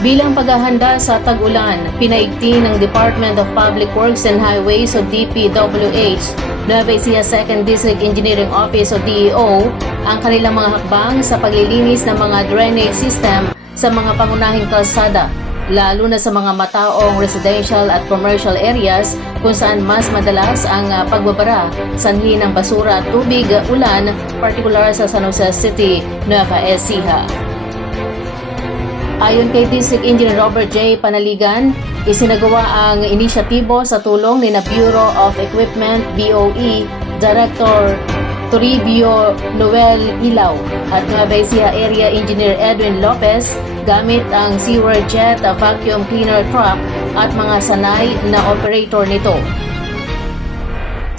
Bilang paghahanda sa tag-ulan, pinaigting ng Department of Public Works and Highways o DPWH, Nueva Ecija 2nd District Engineering Office o DEO, ang kanilang mga hakbang sa paglilinis ng mga drainage system sa mga pangunahing kalsada, lalo na sa mga mataong residential at commercial areas kung saan mas madalas ang ah, pagbabara, sanhi ng basura at tubig, ulan, partikular sa San Jose City, Nueva Ecija. Ayon kay District Engineer Robert J. Panaligan, isinagawa ang inisyatibo sa tulong ni na Bureau of Equipment BOE Director Toribio Noel Ilaw at Nueva Ecija Area Engineer Edwin Lopez gamit ang sewer jet vacuum cleaner truck at mga sanay na operator nito.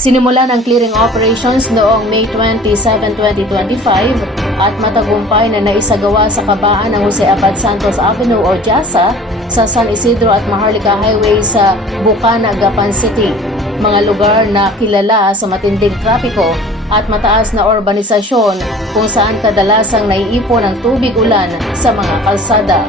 Sinimula ng clearing operations noong May 27, 2025 at matagumpay na naisagawa sa kabaan ng Jose Abad Santos Avenue o Jasa sa San Isidro at Maharlika Highway sa Bukana, Gapan City, mga lugar na kilala sa matinding trapiko at mataas na urbanisasyon kung saan kadalasang naiipon ang tubig ulan sa mga kalsada.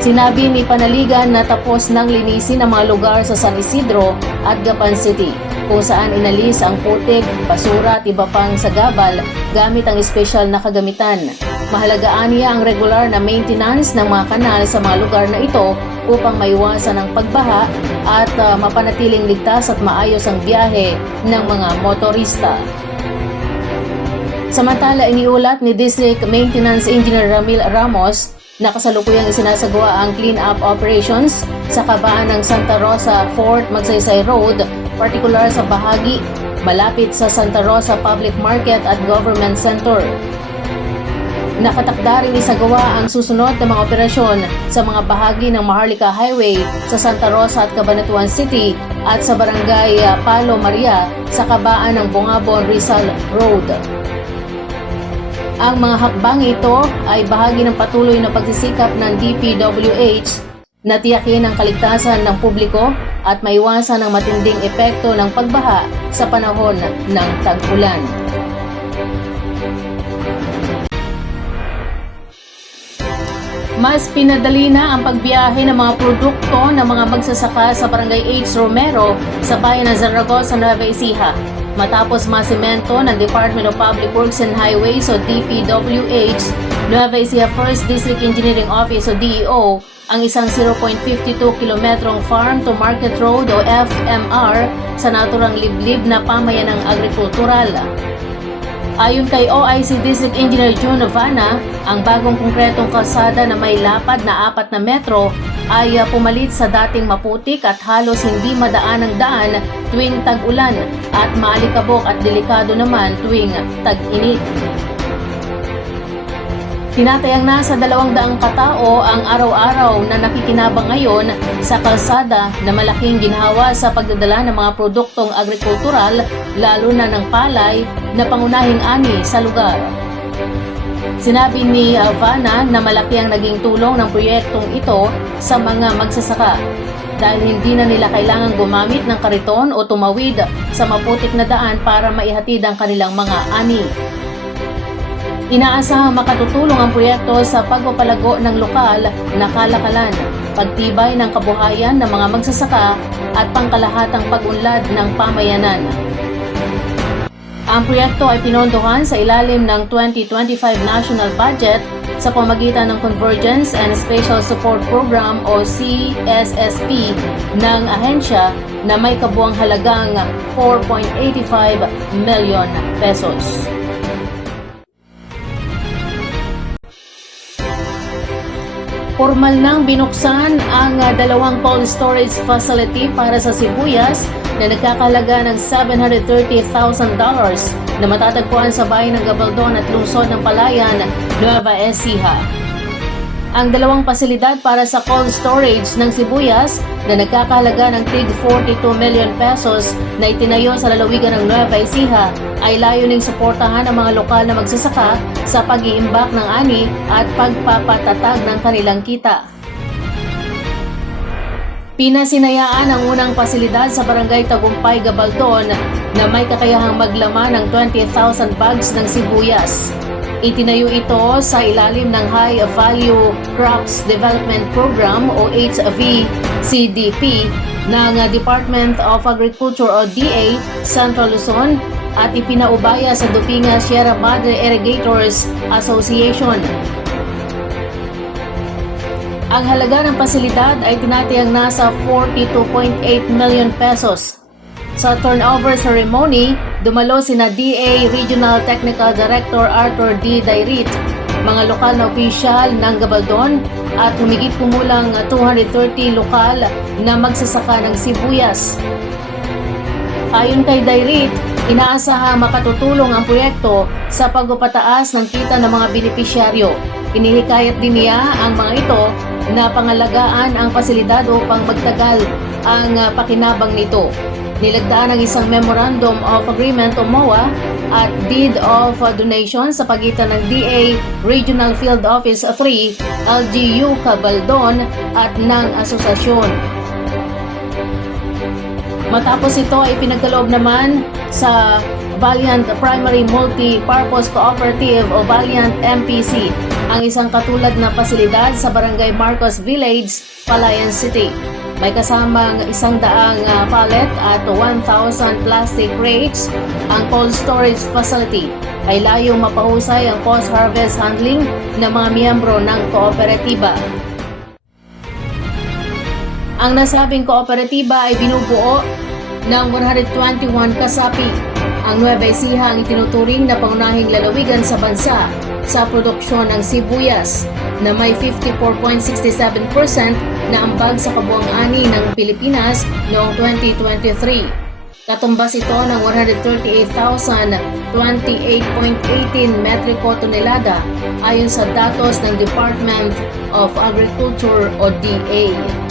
Sinabi ni Panaligan na tapos nang linisin ang mga lugar sa San Isidro at Gapan City kung saan inalis ang putik, basura at iba pang sagabal gamit ang espesyal na kagamitan. Mahalagaan niya ang regular na maintenance ng mga kanal sa mga lugar na ito upang maiwasan ang pagbaha at ah, mapanatiling ligtas at maayos ang biyahe ng mga motorista. Samantala, iniulat ni District Maintenance Engineer Ramil Ramos na kasalukuyang isinasagawa ang clean-up operations sa kabaan ng Santa Rosa Fort Magsaysay Road, partikular sa bahagi malapit sa Santa Rosa Public Market at Government Center. Nakatakda rin isagawa ang susunod na mga operasyon sa mga bahagi ng Maharlika Highway sa Santa Rosa at Cabanatuan City at sa Barangay ah, Palo Maria sa kabaan ng Bungabon Rizal Road. Ang mga hakbang ito ay bahagi ng patuloy na pagsisikap ng DPWH na tiyakin ang kaligtasan ng publiko at maiwasan ang matinding epekto ng pagbaha sa panahon ng tag-ulan. Mas pinadali na ang pagbiyahe ng mga produkto ng mga magsasaka sa Barangay H. Romero sa bayan ng Zaragoza, Nueva Ecija. Matapos masemento ng Department of Public Works and Highways o DPWH, Nueva Ecija First District Engineering Office o DEO, ang isang 0.52 kilometrong Farm to Market Road o FMR sa naturang liblib na pamayanang agrikultural. Ayon kay OIC District Engineer June Novana, ang bagong konkretong kalsada na may lapad na 4 na metro ay uh, pumalit sa dating maputik at halos hindi madaan ang daan tuwing tag-ulan at maalikabok at delikado naman tuwing tag-init. Tinatayang nasa dalawang daang katao ang araw-araw na nakikinabang ngayon sa kalsada na malaking ginhawa sa pagdadala ng mga produktong agrikultural lalo na ng palay na pangunahing ani sa lugar. Sinabi ni Havana na malaki ang naging tulong ng proyektong ito sa mga magsasaka dahil hindi na nila kailangang gumamit ng kariton o tumawid sa maputik na daan para maihatid ang kanilang mga ani. Inaasahang makatutulong ang proyekto sa pagpapalago ng lokal na kalakalan, pagtibay ng kabuhayan ng mga magsasaka at pangkalahatang pag-unlad ng pamayanan. Ang proyekto ay pinondohan sa ilalim ng 2025 National Budget sa pamagitan ng Convergence and Special Support Program o CSSP ng ahensya na may kabuang halagang 4.85 million pesos. Formal nang binuksan ang ah, dalawang cold storage facility para sa sibuyas na nagkakalaga ng $730,000 na matatagpuan sa bayan ng Gabaldon at lungsod ng Palayan, Nueva Ecija. Ang dalawang pasilidad para sa cold storage ng sibuyas na nagkakahalaga ng tig 42 million pesos na itinayo sa lalawigan ng Nueva Ecija ay layuning suportahan ang mga lokal na magsasaka sa pag-iimbak ng ani at pagpapatatag ng kanilang kita. Pinasinayaan ang unang pasilidad sa Barangay Tagumpay, Gabaldon na may kakayahang maglaman ng 20,000 bags ng sibuyas. Itinayo ito sa ilalim ng High Value Crops Development Program o HVCDP ng Department of Agriculture o DA Central Luzon at ipinaubaya sa Dupinga Sierra Madre Irrigators Association. Ang halaga ng pasilidad ay tinatayang nasa 42.8 million pesos. Sa turnover ceremony, dumalo sina DA Regional Technical Director Arthur D. Dairit, mga lokal na opisyal ng Gabaldon at humigit kumulang 230 lokal na magsasaka ng sibuyas. Ayon kay Dairit, inaasahang makatutulong ang proyekto sa pagpapataas ng kita ng mga benepisyaryo. Inihikayat din niya ang mga ito na pangalagaan ang pasilidad upang magtagal ang pakinabang nito. Nilagdaan ang isang Memorandum of Agreement o MOA at Deed of Donation sa pagitan ng DA Regional Field Office 3, LGU Cabaldon at ng asosasyon. Matapos ito ay pinagkaloob naman sa Valiant Primary Multi-Purpose Cooperative o Valiant MPC ang isang katulad na pasilidad sa Barangay Marcos Village, Palayan City. May kasamang isang daang ah, pallet at 1,000 plastic crates. Ang cold storage facility ay layong mapahusay ang post-harvest handling ng mga miyembro ng kooperatiba. Ang nasabing kooperatiba ay binubuo ng 121 kasapi. Ang Nueva Ecija ang itinuturing na pangunahing lalawigan sa bansa sa produksyon ng sibuyas na may 54.67% na ambag sa kabuang ani ng Pilipinas noong 2023. Katumbas ito ng 138,028.18 metriko tonelada ayon sa datos ng Department of Agriculture o DA.